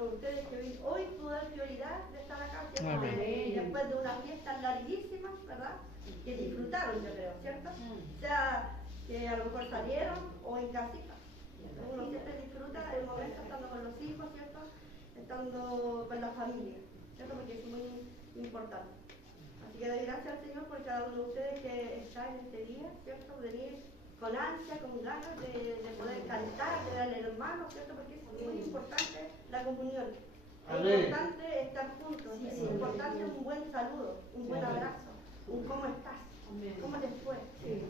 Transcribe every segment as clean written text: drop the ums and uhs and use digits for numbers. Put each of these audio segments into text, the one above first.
uno de ustedes que hoy pudo dar prioridad de estar acá, ¿cierto? Después de unas fiestas larguísimas, ¿verdad? Que disfrutaron, yo creo, ¿cierto? O sea, que a lo mejor salieron o en casita. Uno siempre disfruta el momento estando con los hijos, ¿cierto? Estando con la familia, ¿cierto? Porque es muy importante. Así que doy gracias al Señor por cada uno de ustedes que está en este día, ¿cierto? Venir con ansia, con ganas de poder cantar, de darle el hermano, ¿cierto? Porque es muy importante la comunión. Es importante estar juntos, es importante un buen saludo, un buen abrazo, un cómo estás, cómo te fue,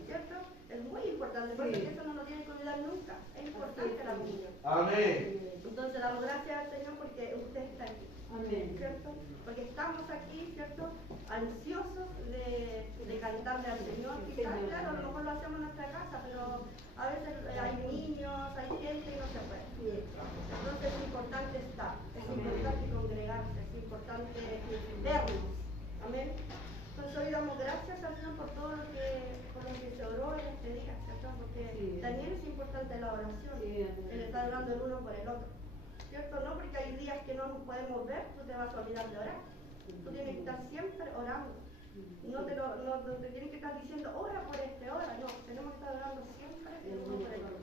¿cierto? Es muy importante, porque eso no lo tiene que olvidar nunca. Es importante la comunión. Amén. Entonces damos gracias al Señor porque usted está aquí. Amén. ¿Cierto? Porque estamos aquí, ¿cierto? Ansiosos de cantarle al Señor. Quizás, claro, a lo mejor lo hacemos en nuestra casa, pero a veces hay niños, hay gente y no se puede. Entonces es importante estar, es importante congregarse, es importante vernos. Amén. Entonces hoy damos gracias al Señor por todo lo que se oró en este día, ¿cierto? Porque también es importante la oración, el estar orando el uno por el otro. ¿Cierto? No, porque hay días que no nos podemos ver, tú te vas a olvidar de orar. Tú tienes que estar siempre orando. No te tienen que estar diciendo, ora por ora. No, tenemos que estar orando siempre el uno por el otro.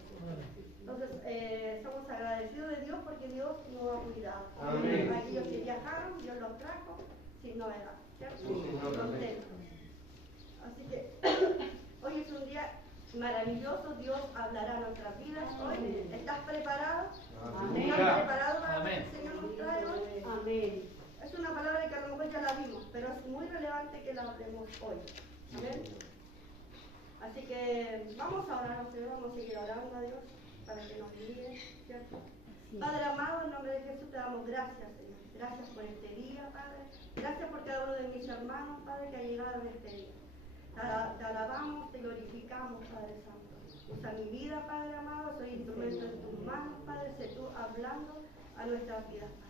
Entonces, somos agradecidos de Dios porque Dios nos ha cuidado. Amén. Aquellos que viajaron, Dios los trajo sin novedad, ¿cierto? Contentos. Así que hoy es un día maravilloso, Dios hablará a nuestras vidas hoy. ¿Estás preparado? Amén. ¿Estás preparado para lo que Amén. el Señor nos trae hoy? Amén. Es una palabra que a lo mejor ya la vimos, pero es muy relevante que la hablemos hoy. Amén. Así que vamos a orar al Señor, vamos a seguir orando a Dios para que nos guíe, ¿cierto? Padre amado, en nombre de Jesús te damos gracias, Señor. Gracias por este día, Padre. Gracias por cada uno de mis hermanos, Padre, que ha llegado en este día. Te alabamos, te glorificamos, Padre Santo. Usa mi vida, Padre amado, soy instrumento en tus manos, Padre, sé tú hablando a nuestras vidas, Padre.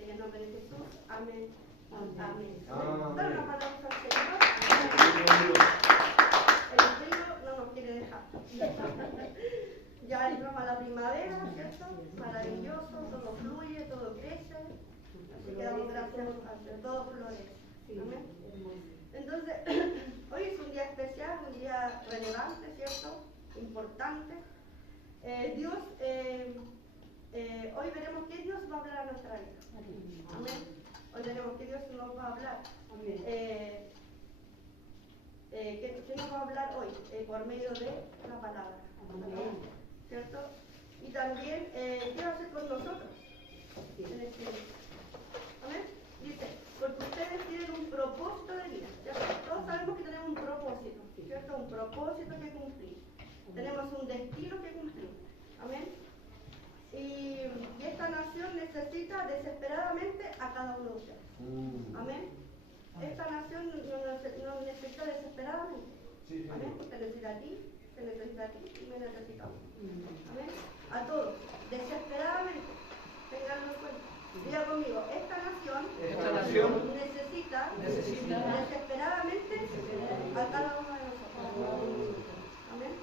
En el nombre de Jesús, amén. Amén. Dale una palabra al Señor. El frío no nos quiere dejar. Ya entramos a la primavera, ¿cierto? Maravilloso, todo fluye, todo crece. Así que damos gracias a Dios, todo florece. Amén. Entonces, hoy es un día especial, un día relevante, ¿cierto? Importante. Dios, hoy veremos qué Dios va a hablar a nuestra vida. Amén. Hoy veremos qué Dios nos va a hablar. ¿Qué nos va a hablar hoy? Por medio de la palabra. ¿Cierto? Y también, ¿qué va a hacer con nosotros? Amén. Dice, porque ustedes tienen un propósito de vida. ¿Cierto? Todos sabemos que tenemos un propósito, ¿cierto? Un propósito que cumplir. Tenemos un destino que cumplir. Amén. Y esta nación necesita desesperadamente a cada uno de ustedes. Amén. Esta nación nos necesita desesperadamente. Amén. Te necesita a ti, te necesita a ti y me necesita a mí. Amén. A todos, desesperadamente. Ténganlo en cuenta. Diga conmigo, esta nación necesita desesperadamente a cada uno de nosotros. Amén.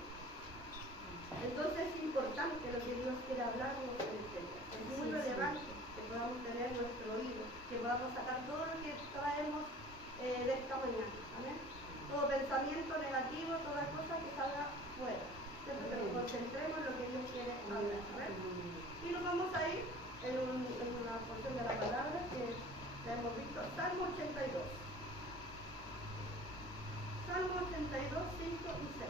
Entonces es importante lo que Dios quiere hablarnos en este día. Es muy relevante que podamos tener nuestro oído, que podamos sacar todo lo que traemos de esta mañana. Amén. Todo pensamiento negativo, toda cosa que salga fuera. Entonces que nos concentremos en lo que Dios quiere hablar. Amén. Y nos vamos a ir en una porción de la palabra que ya hemos visto. Salmo 82. Salmo 82, 5 y 6.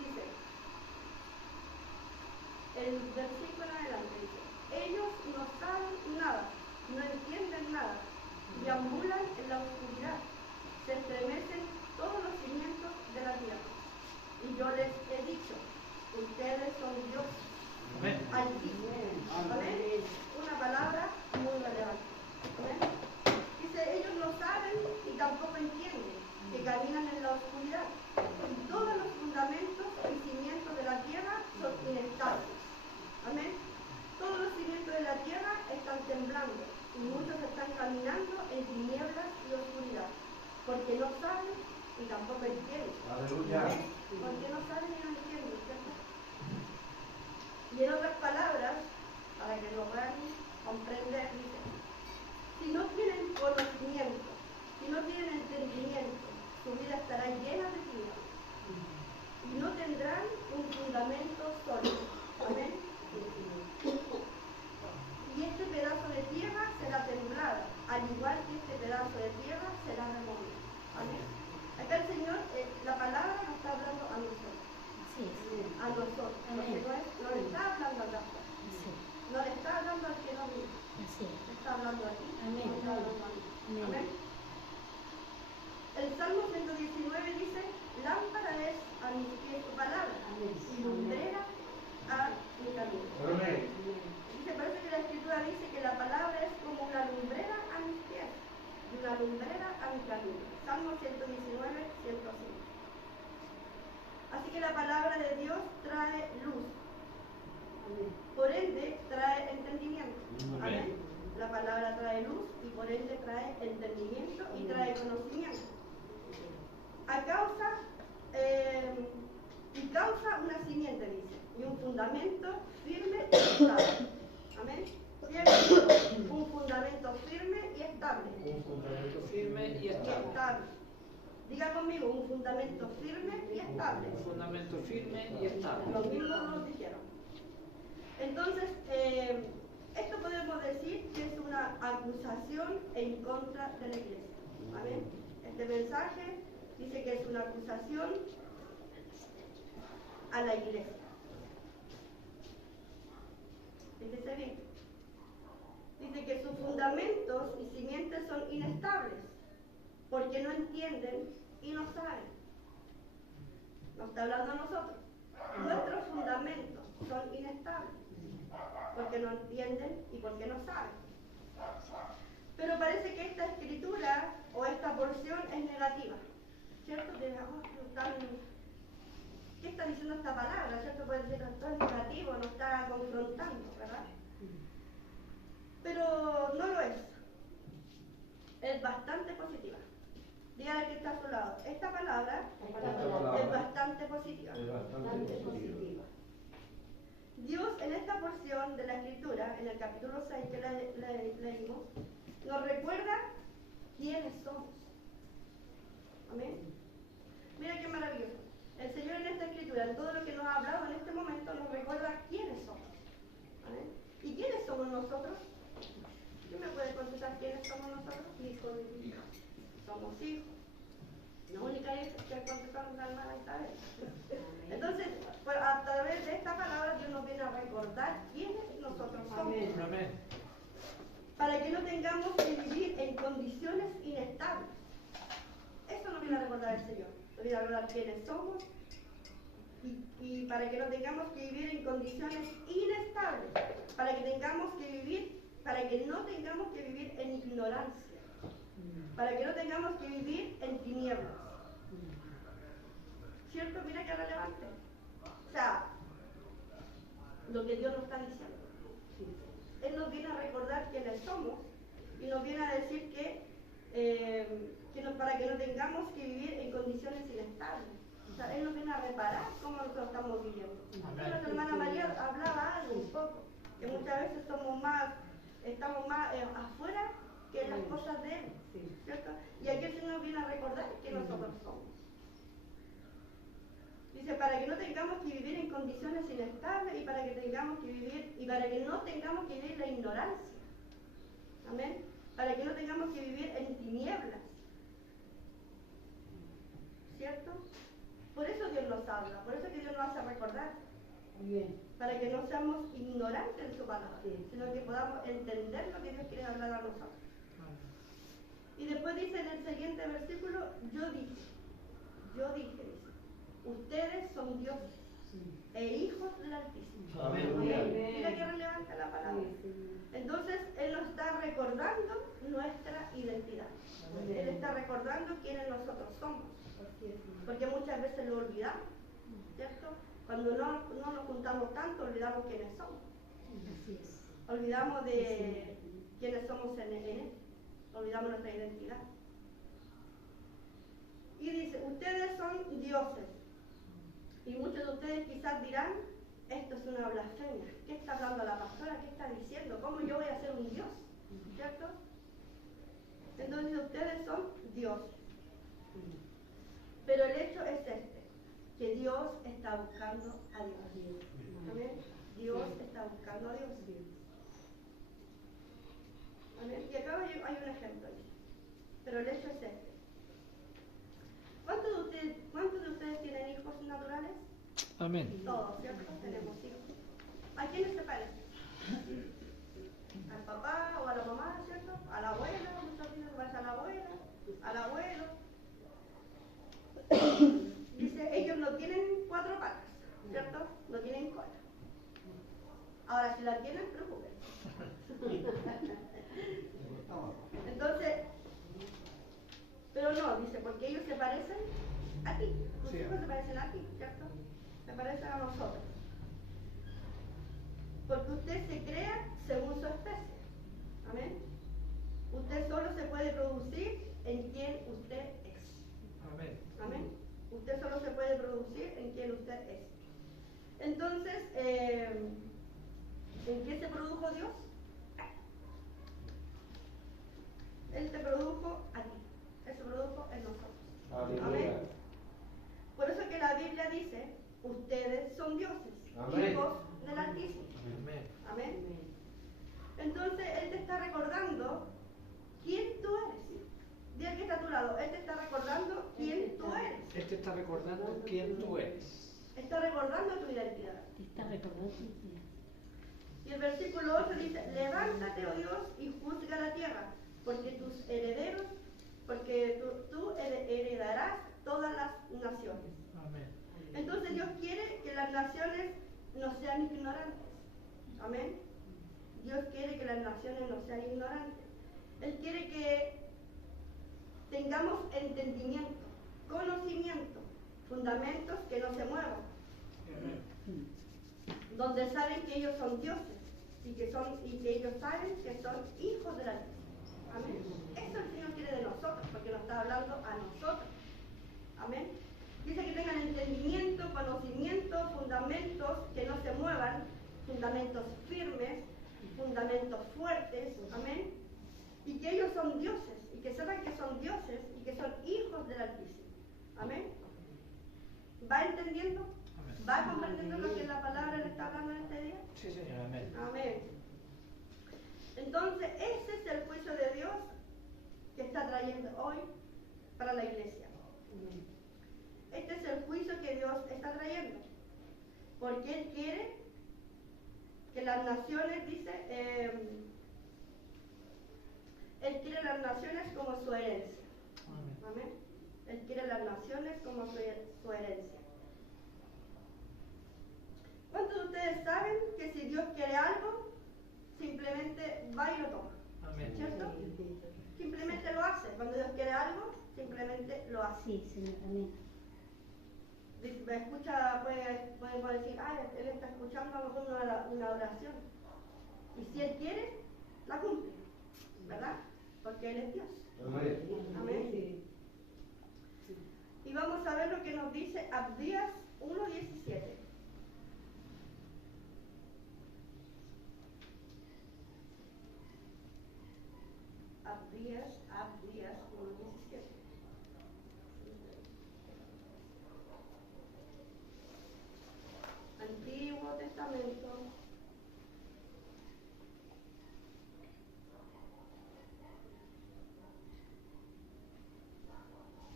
Dice, el versículo en adelante dice, ellos no saben nada, no entienden nada, deambulan en la oscuridad, se estremecen todos los cimientos de la tierra. Y yo les he dicho, ustedes son Dios. Amén. Altísimo. Amén. Una palabra muy relevante. Amén. Dice, ellos no saben y tampoco entienden que caminan en la oscuridad. Y todos los fundamentos y cimientos de la tierra son inestables. Amén. Todos los cimientos de la tierra están temblando y muchos están caminando en tinieblas y oscuridad, porque no saben y tampoco entienden. Aleluya. Porque no saben y no entienden, ¿cierto? su vida estará llena de tierra y no tendrán un fundamento sólido. Amén. Y este pedazo de tierra será temblada, al igual que este pedazo de tierra será removido. Amén. Acá el Señor, la palabra nos está hablando a nosotros. A nosotros. Porque no le está hablando a la persona. No le está hablando al que no vive. Le está hablando a ti. Amén. No está hablando a mí. Amén. El Salmo 119 dice, lámpara es a mis pies tu palabra y lumbrera a mi camino. Amén. Dice, parece que la Escritura dice que la palabra es como una lumbrera a mis pies y una lumbrera a mi camino. Salmo 119, 105. Así que la palabra de Dios trae luz. Por ende, trae entendimiento. Amén. La palabra trae luz y por ende trae entendimiento y trae conocimiento. Causa una simiente, dice, y un fundamento firme y estable. Amén. Un fundamento firme y estable. Un fundamento Firme y estable. Diga conmigo, un fundamento firme y estable. Un fundamento firme y estable. Los mismos nos dijeron. Entonces, esto podemos decir que es una acusación en contra de la iglesia. Amén. Este mensaje dice que es una acusación a la iglesia. Fíjese bien. Dice que sus fundamentos y simientes son inestables, porque no entienden y no saben. Nos está hablando a nosotros. Nuestros fundamentos son inestables, porque no entienden y porque no saben. Pero parece que esta escritura o esta porción es negativa, ¿cierto? ¿Qué está diciendo esta palabra? ¿Cierto? Puede decir que esto es negativo, nos está confrontando, ¿verdad? Pero no lo es. Es bastante positiva. Dígale que está a su lado. Esta palabra es bastante positiva. Es bastante positiva. Dios en esta porción de la Escritura, en el capítulo 6 que leímos, nos recuerda quiénes somos. Amén. Mira qué maravilloso. El Señor en esta Escritura, en todo lo que nos ha hablado en este momento, nos recuerda quiénes somos. Amén. ¿Y quiénes somos nosotros? ¿Quién me puede contestar quiénes somos nosotros? Hijos. Somos hijos. La única hija que contestamos la hermana Isabel. Entonces, a través de esta palabra Dios nos viene a recordar quiénes nosotros somos. Amén. Para que no tengamos que vivir en condiciones inestables. Eso nos viene a recordar el Señor. Nos viene a recordar quiénes somos y para que no tengamos que vivir en condiciones inestables. Para que no tengamos que vivir en ignorancia. Para que no tengamos que vivir en tinieblas. ¿Cierto? Mira qué relevante. O sea, lo que Dios nos está diciendo. Él nos viene a recordar quiénes somos y nos viene a decir para que no tengamos que vivir en condiciones inestables. O sea, Él nos viene a reparar cómo nosotros estamos viviendo. Nuestra hermana María hablaba algo un poco, que muchas veces estamos más afuera que en las cosas de Él, ¿cierto? Y aquí el Señor viene a recordar que nosotros somos. Dice, para que no tengamos que vivir en condiciones inestables y para que no tengamos que vivir la ignorancia. Amén. Para que no tengamos que vivir en tinieblas. ¿Cierto? Por eso Dios nos habla, por eso que Dios nos hace recordar. Bien. Para que no seamos ignorantes en su palabra, sino que podamos entender lo que Dios quiere hablar a nosotros. Y después dice en el siguiente versículo, yo dije, dice, ustedes son dioses e hijos del Altísimo. Amén. Mira qué relevante la palabra. Entonces, Él nos está recordando nuestra identidad. Él está recordando quiénes nosotros somos. Porque muchas veces lo olvidamos, ¿cierto? Cuando no nos juntamos tanto, olvidamos quiénes somos. Olvidamos de quiénes somos en Él. Olvidamos nuestra identidad. Y dice, ustedes son dioses. Y muchos de ustedes quizás dirán, esto es una blasfemia. ¿Qué está hablando la pastora? ¿Qué está diciendo? ¿Cómo yo voy a ser un dios? ¿Cierto? Entonces ustedes son dioses. Pero el hecho es este, que Dios está buscando a Dios. Amén. Dios está buscando a Dios. Amén. Y acá hay un ejemplo. Pero el hecho es este. ¿Cuántos de ustedes tienen hijos naturales? Amén. Todos, ¿cierto? Tenemos hijos. ¿A quiénes se parecen? Al papá o a la mamá, ¿cierto? A la abuela, muchas veces se parece a la abuela, al abuelo. Dice, ellos no tienen 4 patas, ¿cierto? No tienen cola. Ahora, si la tienen, preocupen. Entonces, pero no, dice, porque ellos se parecen a ti. Tus hijos se parecen a ti, ¿cierto? Se parecen a nosotros. Porque usted se crea según su especie. Amén. Usted solo se puede producir en quien usted es. Amén. Amén. Usted solo se puede producir en quien usted es. Entonces, ¿en qué se produjo Dios? Él te produjo a ti. Él se produjo en nosotros. Amén. Por eso que la Biblia dice, ustedes son dioses, hijos del Altísimo. Amén. Amén. Entonces, Él te está recordando quién tú eres. Dile que está a tu lado. Él te está recordando quién tú eres. Él te está recordando quién tú eres. Está recordando tu identidad. Te está recordando. Y el versículo 8 dice, levántate, oh Dios, y juzga la tierra, porque tus herederos, porque tú heredarás todas las naciones. Amén. Entonces Dios quiere que las naciones no sean ignorantes. Amén. Dios quiere que las naciones no sean ignorantes. Él quiere que tengamos entendimiento, conocimiento, fundamentos que no se muevan, donde saben que ellos son dioses y que ellos saben que son hijos de la luz. Amén. Eso el Señor quiere de nosotros, porque nos está hablando a nosotros. Amén. Dice que tengan entendimiento, conocimiento, fundamentos que no se muevan, fundamentos firmes, fundamentos fuertes. Amén. Y que ellos son dioses, y que sepan que son dioses y que son hijos del Altísimo. Amén. ¿Va entendiendo? Amén. ¿Va comprendiendo lo que la palabra le está hablando en este día? Sí, Señor. Amén. Amén. Entonces, ese es el juicio de Dios que está trayendo hoy para la iglesia. Este es el juicio que Dios está trayendo. Porque Él quiere que las naciones, dice, Él quiere las naciones como su herencia. Amén. Él quiere las naciones como su herencia. ¿Cuántos de ustedes saben que si Dios quiere algo, simplemente va y lo toma? Amén. ¿Cierto? Simplemente lo hace. Cuando Dios quiere algo, simplemente lo hace. Sí, Señor, amén. Me escucha, podemos decir, Él está escuchando a lo mejor una oración. Y si Él quiere, la cumple. ¿Verdad? Porque Él es Dios. Amén. Y vamos a ver lo que nos dice Abdías 1:17. Abdías 1:17. Antiguo Testamento.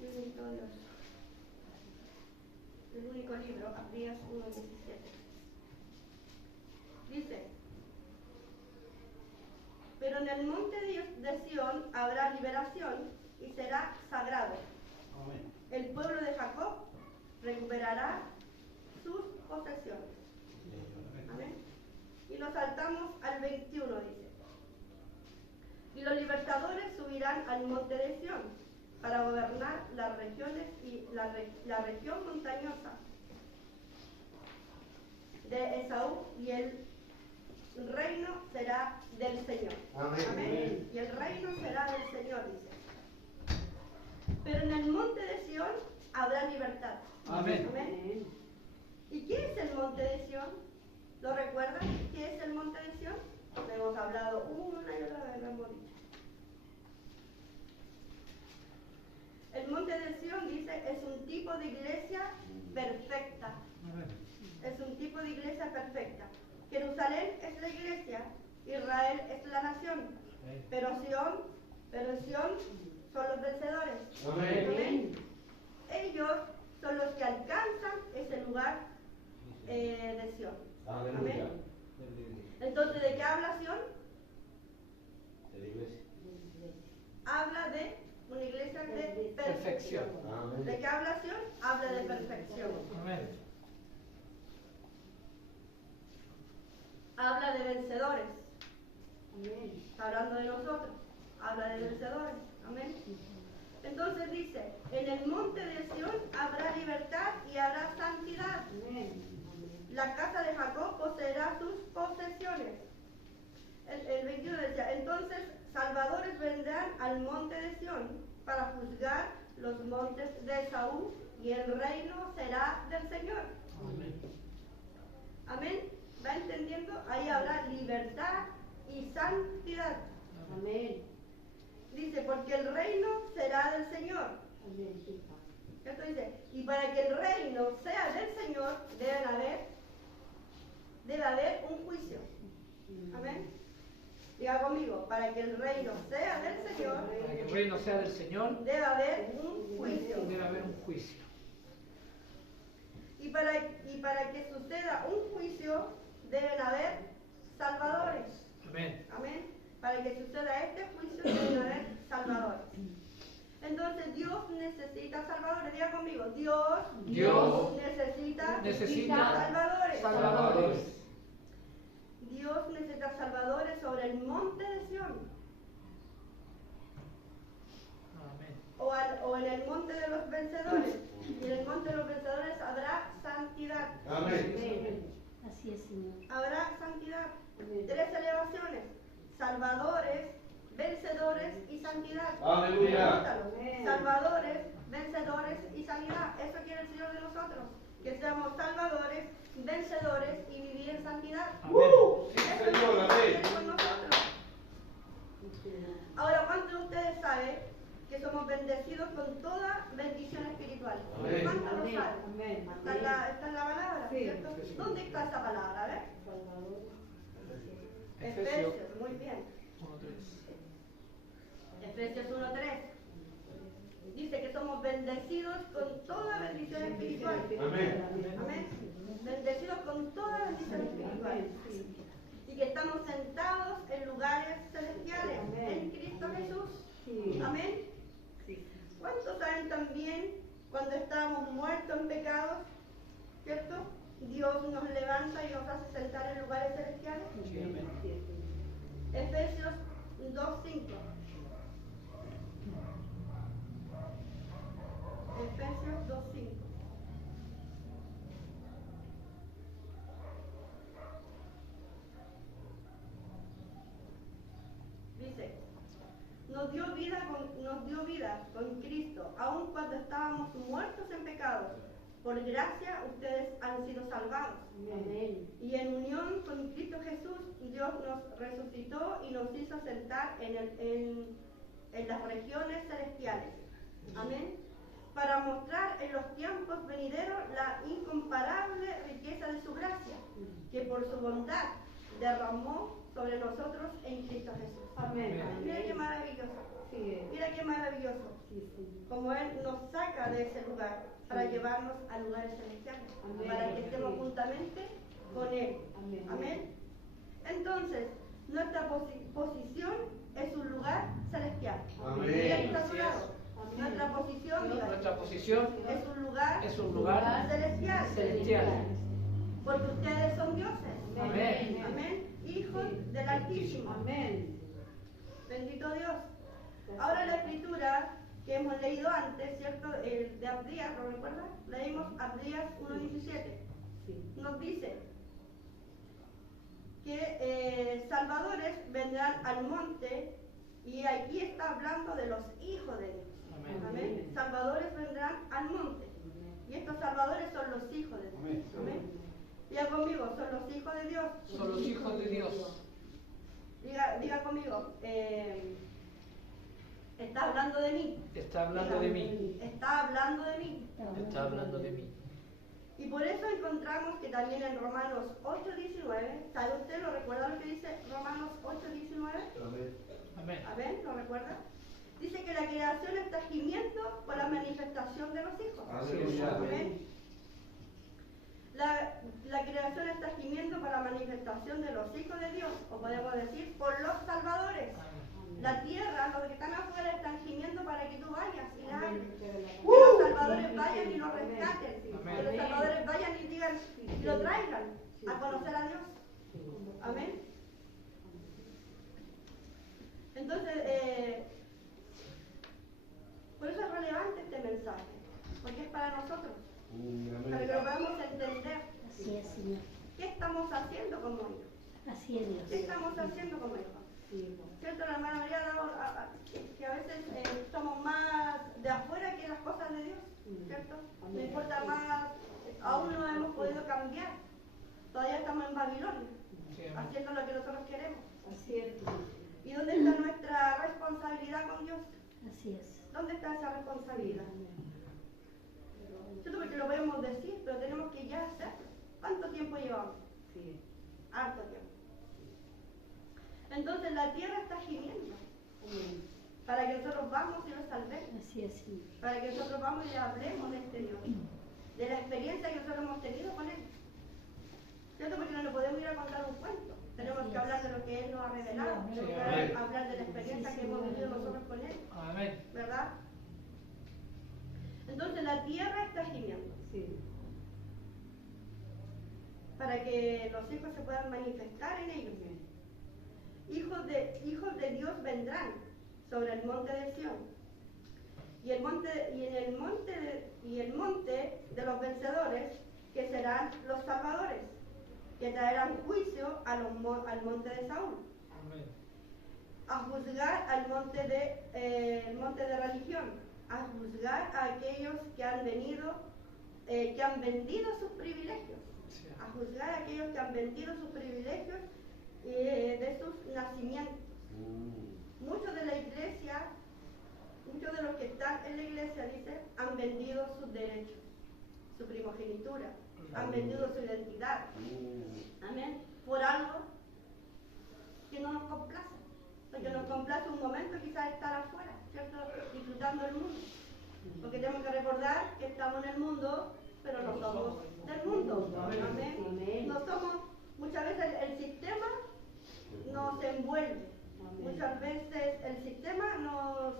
Bendito Dios. El único libro, Abdías 1:17. Dice, pero en el monte de Sión habrá liberación y será sagrado. Amén. El pueblo de Jacob recuperará sus posesiones. Amén. Y nos saltamos al 21, dice. Y los libertadores subirán al monte de Sión para gobernar las regiones y la región montañosa de Esaú, y el reino será del Señor. Amén. Amén. Y el reino será del Señor, dice. Pero en el monte de Sión habrá libertad. Amén. Amén. ¿Y qué es el monte de Sión? ¿Lo recuerdan? ¿Qué es el monte de Sión? Lo hemos hablado una y otra vez, lo hemos dicho. El el monte de Sión, dice, es un tipo de iglesia perfecta. Amén. Es un tipo de iglesia perfecta. Jerusalén es la iglesia, Israel es la nación, pero Sión son los vencedores. Amén. Amén. Ellos son los que alcanzan ese lugar de Sión. Aleluya. Amén. Entonces, ¿de qué habla Sión? De la iglesia. Habla de una iglesia de Perfección. Amén. ¿De qué habla Sión? Habla de perfección. Amén. Habla de vencedores. Amén. Está hablando de nosotros. Habla de vencedores. Amén. Entonces dice, en el monte de Sión habrá libertad y habrá santidad. La casa de Jacob poseerá sus posesiones. El 21 decía, entonces salvadores vendrán al monte de Sión para juzgar los montes de Saúl y el reino será del Señor. Amén. Amén. ¿Va entendiendo? Ahí habrá libertad y santidad. Amén. Dice, porque el reino será del Señor. Amén. Esto dice, y para que el reino sea del Señor, debe haber un juicio. Amén. Diga conmigo, para que el reino sea del Señor, Para que el reino sea del Señor, debe haber un juicio. debe haber un juicio. Y para que suceda un juicio, deben haber salvadores. Amén. Amén. Para que suceda este juicio, deben haber salvadores. Entonces, Dios necesita salvadores. Diga conmigo, Dios necesita salvadores. salvadores. Dios necesita salvadores sobre el monte de Sión. Amén. O en el monte de los vencedores. Y en el monte de los vencedores habrá santidad. Amén. Así es, Señor. Habrá santidad. 3 elevaciones. Salvadores, vencedores y santidad. Aleluya. Anótalo. Salvadores, vencedores y sanidad. Eso quiere el Señor de nosotros. Que seamos salvadores, vencedores y vivir en santidad. Amén. Sí, Eso es Señor, lo que amén. quiere con nosotros. Ahora, ¿cuántos de ustedes saben que somos bendecidos con toda bendición espiritual? Amén. ¿Cuántos lo saben? Está en la palabra, Sí. ¿cierto? ¿Dónde está esa palabra? A ver. Efesios Efesios, muy bien. 1:3. Efesios 1:3. Dice que somos bendecidos con toda bendición espiritual. Amén. Amén. Bendecidos con toda bendición espiritual. Y que estamos sentados en lugares celestiales en Cristo Jesús. Amén. ¿Cuántos saben también cuando estábamos muertos en pecados? ¿Cierto? Dios nos levanta y nos hace sentar en lugares celestiales. Sí, amén. Efesios 2:5. Efesios 2:5. Dice, nos dio vida con Cristo, aun cuando estábamos muertos en pecados. Por gracia ustedes han sido salvados. Amén. Y en unión con Cristo Jesús, Dios nos resucitó y nos hizo sentar en las regiones celestiales. Amén. Para mostrar en los tiempos venideros la incomparable riqueza de su gracia, que por su bondad derramó sobre nosotros en Cristo Jesús. Amén. Mira qué maravilloso. Sí. Mira qué maravilloso. Como Él nos saca de ese lugar para llevarnos a lugares celestiales, Amén. para que estemos juntamente con Él. Amén. Amén. Entonces, nuestra posición es un lugar celestial. Amén. Mira que está a tu Así es. lado. Nuestra posición, diga, Nuestra posición es un lugar celestial. celestial. Porque ustedes son dioses. Amén. Amén. Hijos del Altísimo. Amén. Bendito Dios. Ahora la escritura que hemos leído antes, ¿cierto? El de Abdías, ¿lo recuerdan? Leímos Abdías 1:17. Nos dice que salvadores vendrán al monte, y aquí está hablando de los hijos de Dios. Amén. Amén. Salvadores vendrán al monte. Y estos salvadores son los hijos de Dios. Amén. Amén. Diga conmigo, son los hijos de Dios. Son los hijos de Dios. Diga conmigo, Está hablando de mí. Está hablando de mí. Está hablando de mí. Está hablando de mí. Y por eso encontramos que también en Romanos 8:19, ¿sabe usted? ¿Lo recuerda lo que dice Romanos 8:19? Amén. Amén, ¿lo recuerda? Dice que la creación está gimiendo por la manifestación de los hijos. Aleluya. Amén. La creación está gimiendo por la manifestación de los hijos de Dios, o podemos decir, por los salvadores. La tierra, los que están afuera, están gimiendo para que tú vayas y la hables. Que los salvadores vayan y lo rescaten. Que los salvadores vayan y digan y lo traigan a conocer a Dios. Amén. Entonces, por eso es relevante este mensaje, porque es para nosotros, para que lo podamos entender. Así es, Señor. ¿Qué estamos haciendo como hijos? Así es, Dios. ¿Qué estamos haciendo como hijos? ¿Cierto? La hermana María ha dado que a veces somos más de afuera que las cosas de Dios, ¿cierto? No importa más, aún no hemos podido cambiar. Todavía estamos en Babilonia, haciendo lo que nosotros queremos. Así es. ¿Y dónde está nuestra responsabilidad con Dios? Así es. ¿Dónde está esa responsabilidad? ¿Cierto? Porque lo podemos decir, pero tenemos que ya hacerlo. ¿Cuánto tiempo llevamos? Sí. Harto tiempo. Entonces la tierra está gimiendo para que nosotros vamos y lo salvemos, Así es, Señor. para que nosotros vamos y le hablemos de este Dios, de la experiencia que nosotros hemos tenido con Él. ¿Cierto? Porque no le podemos ir a contar un cuento, tenemos Así que es. hablar de lo que Él nos ha revelado, Sí, tenemos que amén. hablar de la experiencia Sí, que hemos sí, vivido amén. nosotros con Él, Amén. ¿verdad? Entonces la tierra está gimiendo Sí. para que los hijos se puedan manifestar en ellos. Hijos de Dios vendrán sobre el monte de Sión y el monte de los vencedores, que serán los salvadores, que traerán juicio al monte de Saúl, Amén. a juzgar al monte de religión, a juzgar a aquellos que han vendido sus privilegios, a juzgar a aquellos que han vendido sus privilegios de sus nacimientos. Muchos de la iglesia, muchos de los que están en la iglesia, dice, han vendido sus derechos, su primogenitura, han vendido su identidad. Amén. Por algo que no nos complace. Porque nos complace un momento quizás estar afuera, ¿cierto? Disfrutando el mundo. Porque tenemos que recordar que estamos en el mundo, pero no somos del mundo. Amén. No somos, muchas veces el sistema nos envuelve. Muchas veces el sistema nos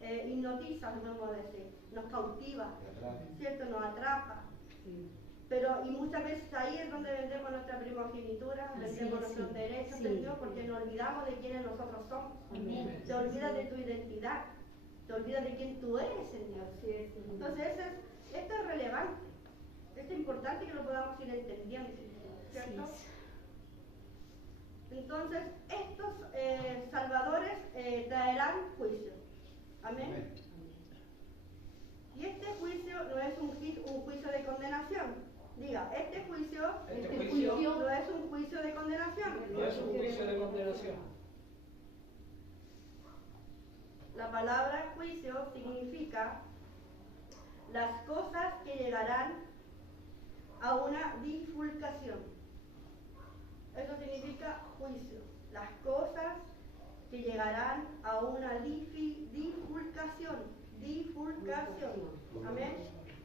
hipnotiza, vamos a decir, nos cautiva, ¿cierto? Nos atrapa. Pero, y muchas veces ahí es donde vendemos nuestra primogenitura, Así vendemos es, nuestros sí. derechos Sí. en Dios, porque nos olvidamos de quiénes nosotros somos. Amén. Te olvidas de tu identidad, te olvidas de quién tú eres en Dios. Así es. Entonces, esto es relevante, esto es importante que lo podamos ir entendiendo, ¿cierto? Así es. Entonces, estos salvadores traerán juicio. Amén. Y este juicio no es un juicio de condenación. Diga, este juicio Este juicio no es un juicio de condenación. no es un juicio de condenación. La palabra juicio significa las cosas que llegarán a una bifurcación. Eso significa juicio. Las cosas que llegarán a una bifurcación. Amén.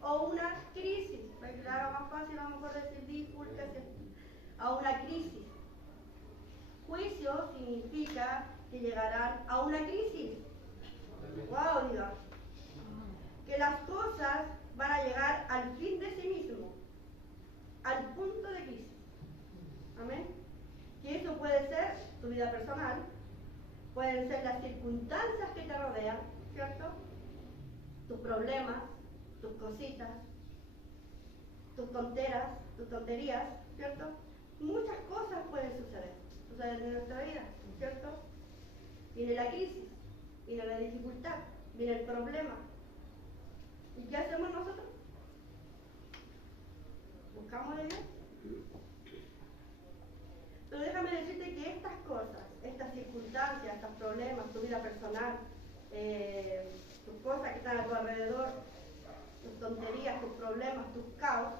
O una crisis. Para que le haga más fácil, a lo mejor decir bifurcación. A una crisis. Juicio significa que llegarán a una crisis. Wow, diga. Que las cosas van a llegar al fin de sí mismo, al punto de crisis. Amén. Y eso puede ser tu vida personal, pueden ser las circunstancias que te rodean, ¿cierto? Tus problemas, tus cositas, tus tonterías, ¿cierto? Muchas cosas pueden suceder en nuestra vida, ¿cierto? Viene la crisis, viene la dificultad, viene el problema. ¿Y qué hacemos nosotros? ¿Buscamos de Dios? Pero déjame decirte que estas cosas, estas circunstancias, estos problemas, tu vida personal, tus cosas que están a tu alrededor, tus tonterías, tus problemas, tus caos,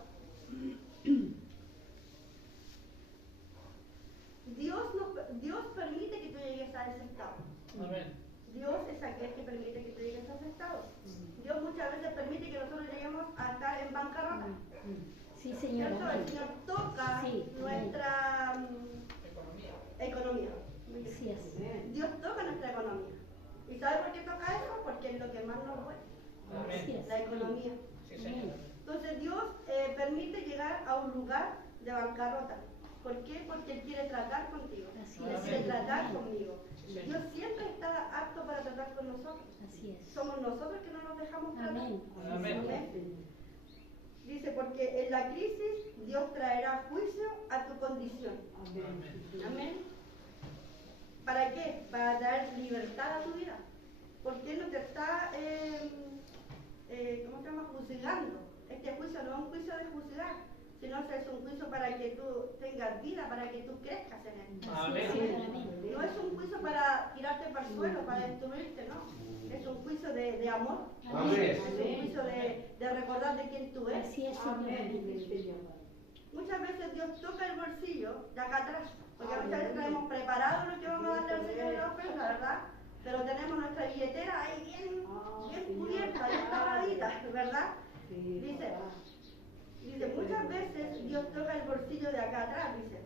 Dios permite que tú llegues a ese estado. Amén. Dios es aquel que permite que tú llegues a ese estado. Dios muchas veces permite que nosotros lleguemos a estar en bancarrota. Sí, Señor. ¿Cierto? El Amén. Señor toca Sí, nuestra economía. Así es. Dios toca nuestra economía. ¿Y sabe por qué toca eso? Porque es lo que más nos duele, Así Amén. es. la economía. Sí, Señor. Entonces Dios permite llegar a un lugar de bancarrota. ¿Por qué? Porque Él quiere tratar contigo. Así Él es. quiere tratar Amén. conmigo. Sí, Señor. Dios siempre está apto para tratar con nosotros. Así es. Somos nosotros que no nos dejamos tratar. Amén. Amén. Amén. Dice, porque en la crisis Dios traerá juicio a tu condición. Amén. Amén. ¿Para qué? Para traer libertad a tu vida. Porque Él no te está, ¿cómo se llama? Juzgando. Este juicio no es un juicio de juzgar, sino que es un juicio para que tú tengas vida, para que tú crezcas en Él. Así Amén. es, Señor. Amén. No es un juicio para tirarte para el suelo, para destruirte, no. Es un juicio de amor. Amén. Es un juicio de recordar de quién tú eres. Así es, Señor. Muchas veces Dios toca el bolsillo de acá atrás, porque muchas veces traemos preparado lo que vamos a darle al Señor en la ofrenda, ¿verdad? Pero tenemos nuestra billetera ahí bien cubierta, bien tapadita, ¿verdad? Dice, muchas veces Dios toca el bolsillo de acá atrás, dice.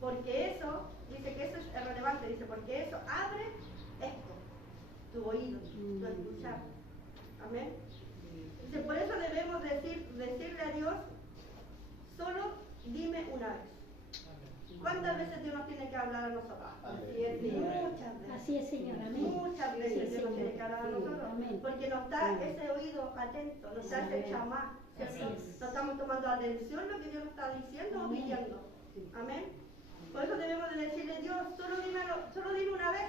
Porque eso, dice que eso es relevante, dice, porque eso abre esto, tu oído, tu escuchar. Amén. Dice, por eso debemos decirle a Dios, solo dime una vez. ¿Cuántas veces Dios nos tiene que hablar a nosotros? Muchas veces. Así es, Señor. Amén. Muchas veces Sí, Dios nos tiene Señor. que hablar a Sí, nosotros. amén. Porque nos da ese oído atento, nos da ese chamá, ¿cierto? Así es. No estamos tomando atención a lo que Dios nos está diciendo o Amén. pidiendo. Amén. Por eso debemos de decirle, Dios, solo dime una vez.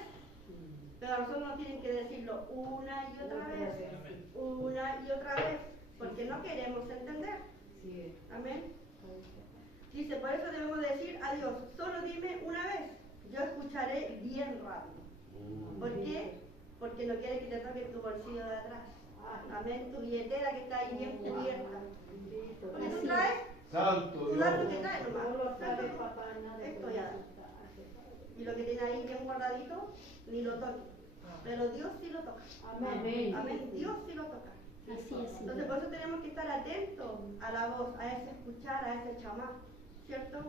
Pero a nosotros nos tienen que decirlo una y otra vez. Una y otra vez. Porque no queremos entender. Amén. Dice, por eso debemos decir a Dios, solo dime una vez, yo escucharé bien rápido. ¿Por qué? Porque no quiere que te toque tu bolsillo de atrás. Amén, tu billetera que está ahí bien cubierta. Porque tú traes, Santo tú das lo que Dios. traes nomás. Esto ya da. Y lo que tiene ahí bien guardadito, ni lo toque. Pero Dios sí lo toca. Amén. Amén, Dios sí lo toca. Así es, Entonces Señor. por eso tenemos que estar atentos a la voz, a ese escuchar, a ese chamá, ¿cierto?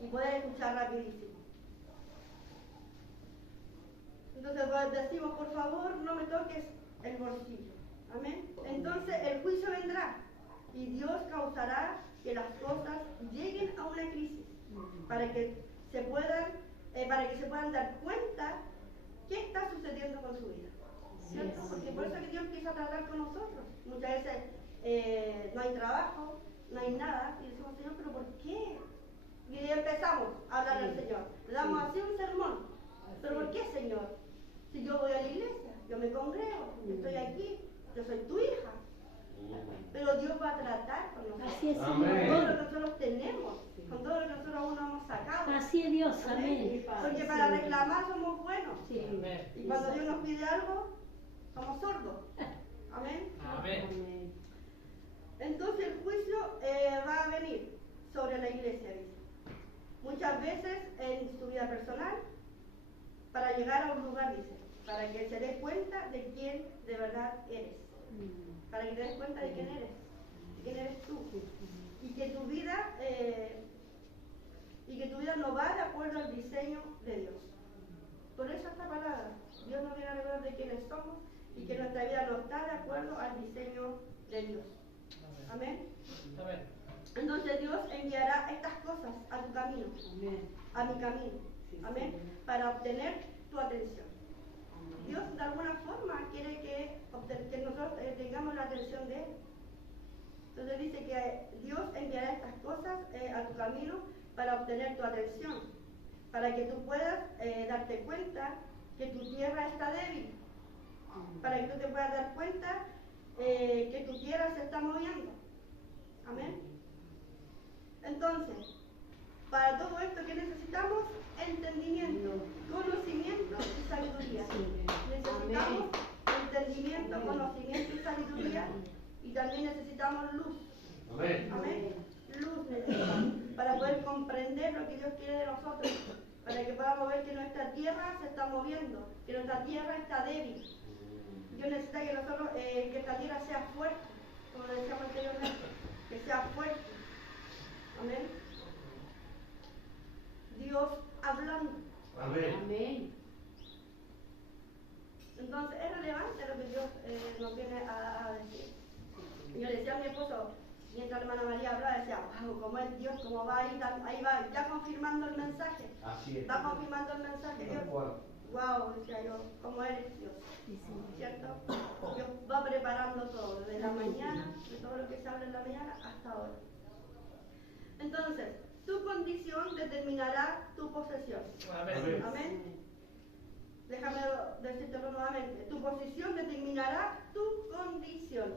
Y poder escuchar rapidísimo. Entonces pues, decimos, por favor, no me toques el bolsillo. Amén. Entonces el juicio vendrá y Dios causará que las cosas lleguen a una crisis para que se puedan dar cuenta qué está sucediendo con su vida. ¿Cierto? Porque por eso es que Dios empieza a tratar con nosotros. Muchas veces no hay trabajo, no hay nada, y decimos, Señor, ¿pero por qué? Y empezamos a hablar al Señor. Le damos así un sermón. ¿Pero por qué, Señor? Si yo voy a la iglesia, yo me congrego, estoy aquí, yo soy tu hija. Pero Dios va a tratar con nosotros. Así es, Con Amén. todo lo Señor. que nosotros tenemos, con todo lo que nosotros aún no hemos sacado. Así es, Dios. Amén. Porque para reclamar somos buenos. Sí. Amén. Y cuando Dios nos pide algo, somos sordos. Amén. Amén. Entonces el juicio va a venir sobre la iglesia, dice. Muchas veces en su vida personal, para llegar a un lugar, dice, para que se dé cuenta de quién de verdad eres. Para que te des cuenta de quién eres tú. Y que tu vida no va de acuerdo al diseño de Dios. Por eso esta palabra, Dios nos viene a revelar de quiénes somos y que nuestra vida no está de acuerdo al diseño de Dios. Amén. Amén. Entonces Dios enviará estas cosas a tu camino, a mi camino. Amén. Para obtener tu atención. Dios de alguna forma quiere que nosotros tengamos la atención de Él. Entonces dice que Dios enviará estas cosas a tu camino para obtener tu atención, para que tú puedas darte cuenta que tu tierra está débil, para que tú te puedas dar cuenta que tu tierra se está moviendo. Amén. Entonces, para todo esto que necesitamos, entendimiento, conocimiento y sabiduría. Y también necesitamos luz. Amén. Amén. Luz necesitamos para poder comprender lo que Dios quiere de nosotros. Para que podamos ver que nuestra tierra se está moviendo, que nuestra tierra está débil. Dios necesita que nosotros, que esta tierra sea fuerte, como lo decíamos anteriormente, que sea fuerte. Amén. Dios hablando. Amén. Amén. Entonces es relevante lo que Dios nos viene a decir. Yo le decía a mi esposo, mientras la hermana María hablaba, decía, wow, cómo es Dios, cómo va ahí va, ya confirmando el mensaje. Así es. Está confirmando el mensaje, Dios. Wow, decía yo, cómo eres Dios. Sí, Señor. ¿Cierto? Dios va preparando todo, desde la mañana, de todo lo que se habla en la mañana hasta ahora. Entonces, tu condición determinará tu posesión. Amén. Amén. Déjame decírtelo nuevamente. Tu posición determinará tu condición.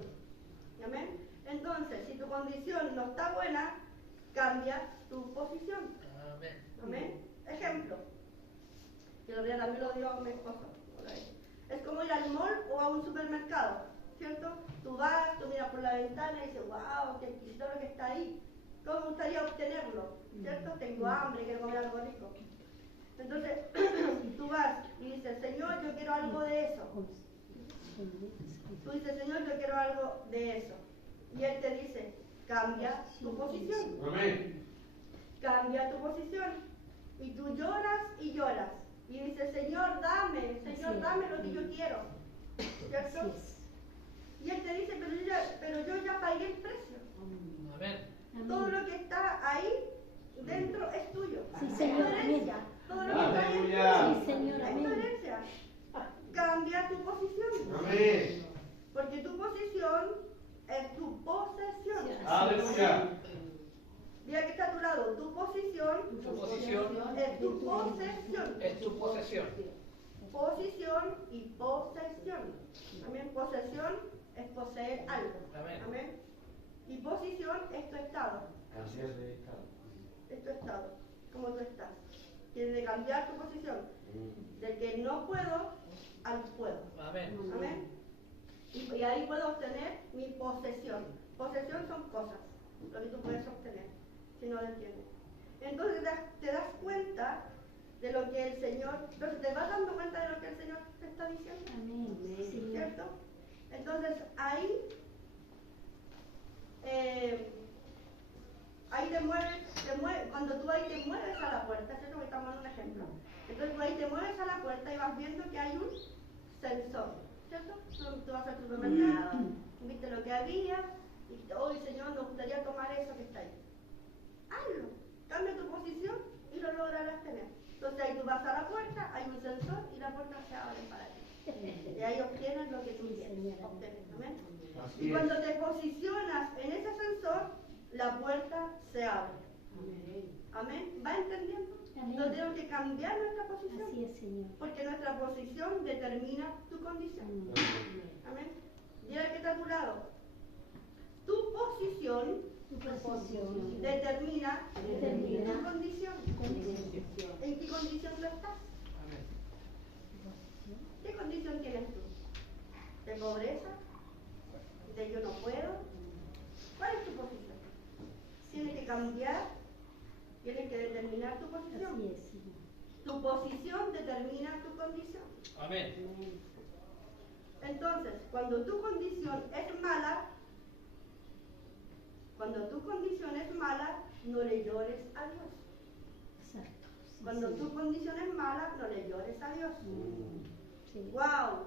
Amén. Entonces, si tu condición no está buena, cambia tu posición. Amén. Amén. Ejemplo. Que lo también lo dio a mi esposo. Es como ir al mall o a un supermercado, ¿cierto? Tú vas, tú miras por la ventana y dices, wow, qué exquisito lo que está ahí. ¿Cómo me gustaría obtenerlo? ¿Cierto? Tengo hambre, quiero comer algo rico. Entonces, tú vas y dices, Señor, yo quiero algo de eso. Tú dices, Señor, yo quiero algo de eso. Y Él te dice, cambia tu posición. Amén. Cambia tu posición. Y tú lloras y lloras. Y dices, Señor, dame lo que yo quiero. ¿Cierto? Así es. Y Él te dice, pero yo ya pagué el precio. Amén. Todo Amén. lo que está ahí dentro es tuyo. Sí, Es Señor, tu herencia. amén. Todo lo que está ahí Aleluya. Sí, Señor, es tu amén. herencia. Cambia tu posición. Amén. Porque tu posición es tu posesión. Aleluya. Mira que está a tu lado. Tu posición Tu posición es tu posesión. es tu posesión. Posición y posesión. Amén. Posesión es poseer algo. Amén. Amén. Y posición es tu estado. Así es de estado. Es tu estado. Como tú estás. Tienes de cambiar tu posición. Del que no puedo al puedo. Amén. Amén. Y ahí puedo obtener mi posesión. Posesión son cosas. Lo que tú puedes obtener. Si no lo entiendes. Entonces te das cuenta de lo que el Señor. Entonces te vas dando cuenta de lo que el Señor te está diciendo. Amén. Señor. ¿Cierto? Entonces ahí te mueves, cuando tú ahí te mueves a la puerta, ¿cierto? Que estamos dando un ejemplo. Entonces tú ahí te mueves a la puerta y vas viendo que hay un sensor, ¿cierto? Tú vas al supermercado, viste lo que había y dijiste, hoy Señor, nos gustaría tomar eso que está ahí. Hazlo, cambia tu posición y lo lograrás tener. Entonces ahí tú vas a la puerta, hay un sensor y la puerta se abre para ti. Y ahí obtienes lo que tú quieres obtener. ¿Amén? Así Y es. cuando te posicionas en ese sensor, la puerta se abre. Amén. ¿Va entendiendo? Amén. Entonces tenemos que cambiar nuestra posición. Así es, Señor. Porque nuestra posición determina tu condición. Amén. Dile que está a tu lado. Tu posición Tu posición. determina Determina tu condición. Condición. ¿En qué condición tú estás? Amén. ¿Qué condición tienes tú? ¿De pobreza? ¿De yo no puedo? ¿Cuál es tu posición? Tienes que cambiar, tienes que determinar tu posición. Así es, Señor. Tu posición determina tu condición. Amén. Entonces, cuando tu condición es mala, no le llores a Dios. Exacto. Sí, Cuando Señor. tu condición es mala, no le llores a Dios. Sí. ¡Wow!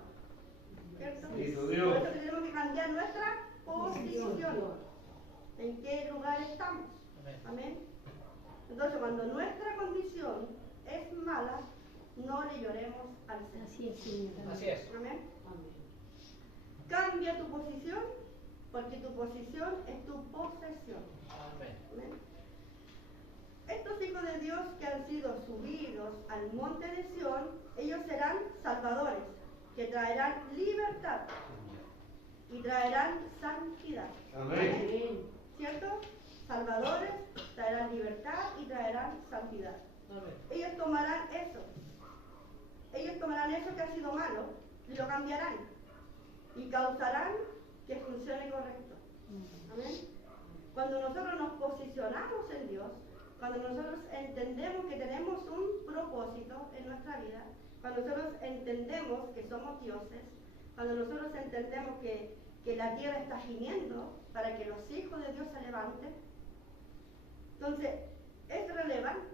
¿Cierto? Bendito Por Dios. eso que tenemos que cambiar nuestra posición. ¿En qué lugar estamos? Amén. Amén. Entonces, cuando nuestra condición es mala, no le lloremos al Señor. Así es, Señor. Así es. Amén. Cambia tu posición, porque tu posición es tu posesión. Amén. Amén. Estos hijos de Dios que han sido subidos al monte de Sión, ellos serán salvadores, que traerán libertad y traerán santidad. Amén. ¿Cierto? Salvadores, traerán libertad y traerán santidad. Amén. Ellos tomarán eso. Ellos tomarán eso que ha sido malo y lo cambiarán. Y causarán que funcione correcto. Amén. Cuando nosotros nos posicionamos en Dios, cuando nosotros entendemos que tenemos un propósito en nuestra vida, cuando nosotros entendemos que somos dioses, cuando nosotros entendemos que la tierra está gimiendo para que los hijos de Dios se levanten, entonces es relevante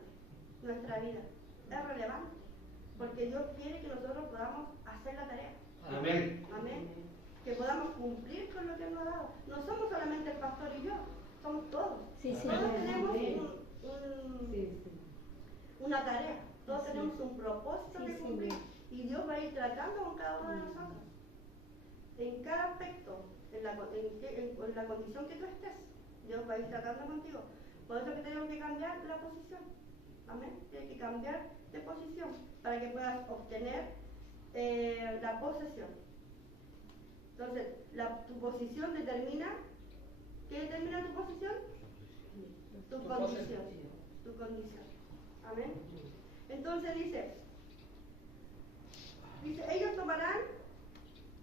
nuestra vida, es relevante, porque Dios quiere que nosotros podamos hacer la tarea. Amén. Amén. Que podamos cumplir con lo que Él nos ha dado. No somos solamente el pastor y yo, somos todos. Sí, sí. Todos tenemos Amén. un- una tarea, todos Sí. tenemos un propósito Sí, que sí. cumplir. Y Dios va a ir tratando con cada uno de nosotros. En cada aspecto, en la condición que tú estés, Dios va a ir tratando contigo. Por eso que tenemos que cambiar la posición. Amén. Tienes que cambiar de posición para que puedas obtener la posesión. Entonces, tu posición determina. ¿Qué determina tu posición? Tu condición. Tu condición. Amén. Entonces dice, ellos tomarán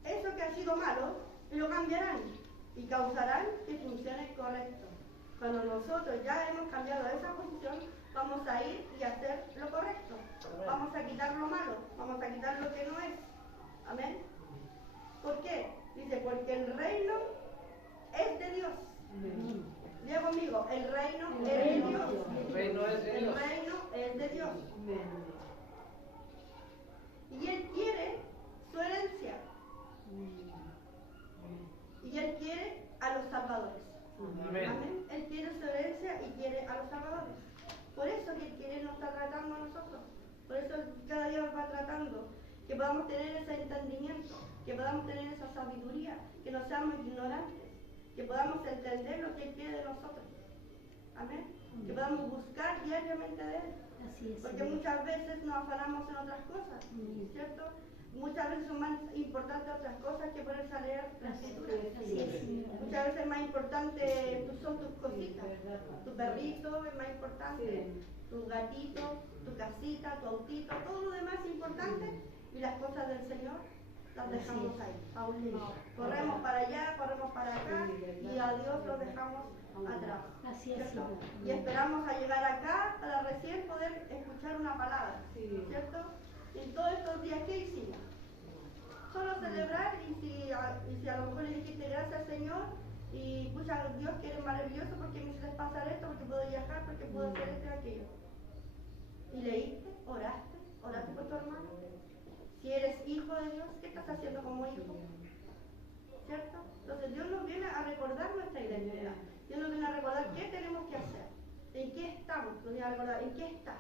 eso que ha sido malo y lo cambiarán y causarán que funcione correcto. Cuando nosotros ya hemos cambiado esa posición, vamos a ir y hacer lo correcto. Vamos a quitar lo malo, vamos a quitar lo que no es. Amén. ¿Por qué? Dice, porque el reino es de Dios. Diga conmigo, el reino es de Dios. El reino es de El Dios. reino es de Dios. Y Él quiere su herencia. Y Él quiere a los salvadores. Amén. Amén. Él quiere su herencia y quiere a los salvadores. Por eso que Él quiere nos está tratando a nosotros. Por eso cada día nos va tratando. Que podamos tener ese entendimiento, que podamos tener esa sabiduría, que no seamos ignorantes, que podamos entender lo que Él quiere de nosotros. Amén. Que podamos buscar diariamente de Él. Así es. Porque muchas veces nos afanamos en otras cosas, ¿cierto? Muchas veces son más importantes otras cosas que ponerse a leer la escritura. Así es. Muchas veces es más importante son tus cositas. Tu perrito es más importante, tu gatito, tu casita, tu autito, todo lo demás es importante y las cosas del Señor las dejamos ahí, a un lado. Corremos para allá, corremos para acá y a Dios lo dejamos atrás. Así es. ¿Cierto? Y esperamos a llegar acá para recién poder escuchar una palabra, ¿cierto? Y en todos estos días, ¿qué hicimos? Solo celebrar y si a lo mejor le dijiste gracias Señor y pucha Dios que eres maravilloso porque me hiciste pasar esto, porque puedo viajar, porque puedo hacer esto y aquello. Y leíste, oraste por tu hermano. Si eres hijo de Dios, ¿qué estás haciendo como hijo? ¿Cierto? Entonces Dios nos viene a recordar nuestra identidad. Dios nos viene a recordar qué tenemos que hacer, en qué estamos, nos viene a recordar en qué estás.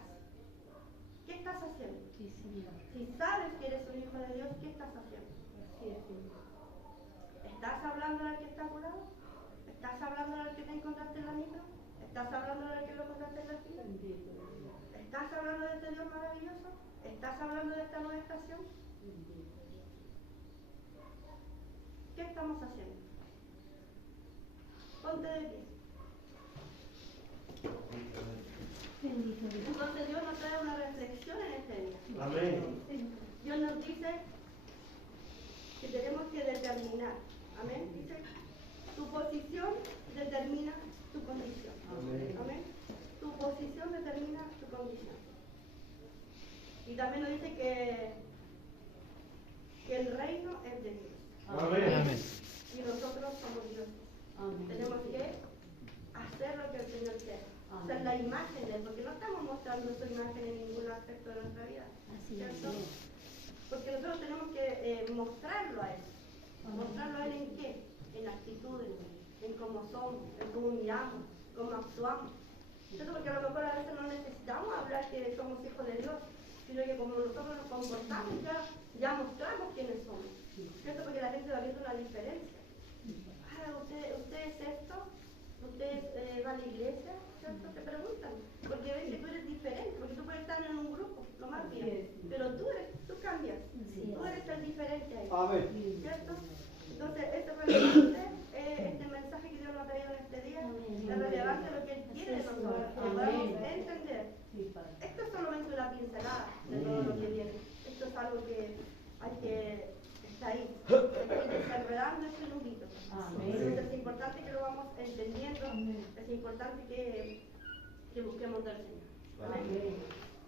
¿Qué estás haciendo? Sí, Señor. Si sabes que eres un hijo de Dios, ¿qué estás haciendo? ¿Estás hablando al que está curado? ¿Estás hablando al que te encontraste en la micro? ¿Estás hablando al que lo encontraste en la fila? ¿Estás hablando de este Dios maravilloso? ¿Estás hablando de esta nueva estación? ¿Qué estamos haciendo? Ponte de pie. Bendito Dios. Entonces Dios nos trae una reflexión en este día. Amén. Dios nos dice que tenemos que determinar. Amén. Dice, tu posición determina tu condición. Amén. Tu posición determina tu condición. Y también nos dice que el reino es de Dios. Amén. Y nosotros somos dioses. Tenemos que hacer lo que el Señor quiere. Ser la imagen de Él, porque no estamos mostrando su imagen en ningún aspecto de nuestra vida. Así es. ¿Cierto? Porque nosotros tenemos que mostrarlo a Él. ¿Mostrarlo a Él en qué? En actitudes, en cómo somos, en cómo miramos, cómo actuamos. ¿Cierto? Porque a lo mejor a veces no necesitamos hablar que somos hijos de Dios, sino que como nosotros nos comportamos ya mostramos quiénes somos. ¿Cierto? Porque la gente va viendo una diferencia. Ah, ¿usted es esto? ¿Usted va a la iglesia? ¿Cierto? Te preguntan. Porque ven que tú eres diferente, porque tú puedes estar en un grupo, lo más bien. Pero tú cambias. Tú eres el diferente ahí. Amén. ¿Cierto? Entonces, esto es relevante, este mensaje que Dios nos ha traído en este día, es relevante lo que Él quiere de nosotros, que podamos entender. Esto es solamente una pincelada de todo lo que viene. Esto es algo que hay que estar ahí, hay que ir desenredando ese nudito. Amén. Entonces es importante que lo vamos entendiendo, Amén. es importante que busquemos del Señor. Amén. Amén.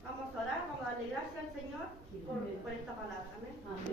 Vamos a orar, vamos a darle gracias al Señor por esta palabra. Amén. Amén.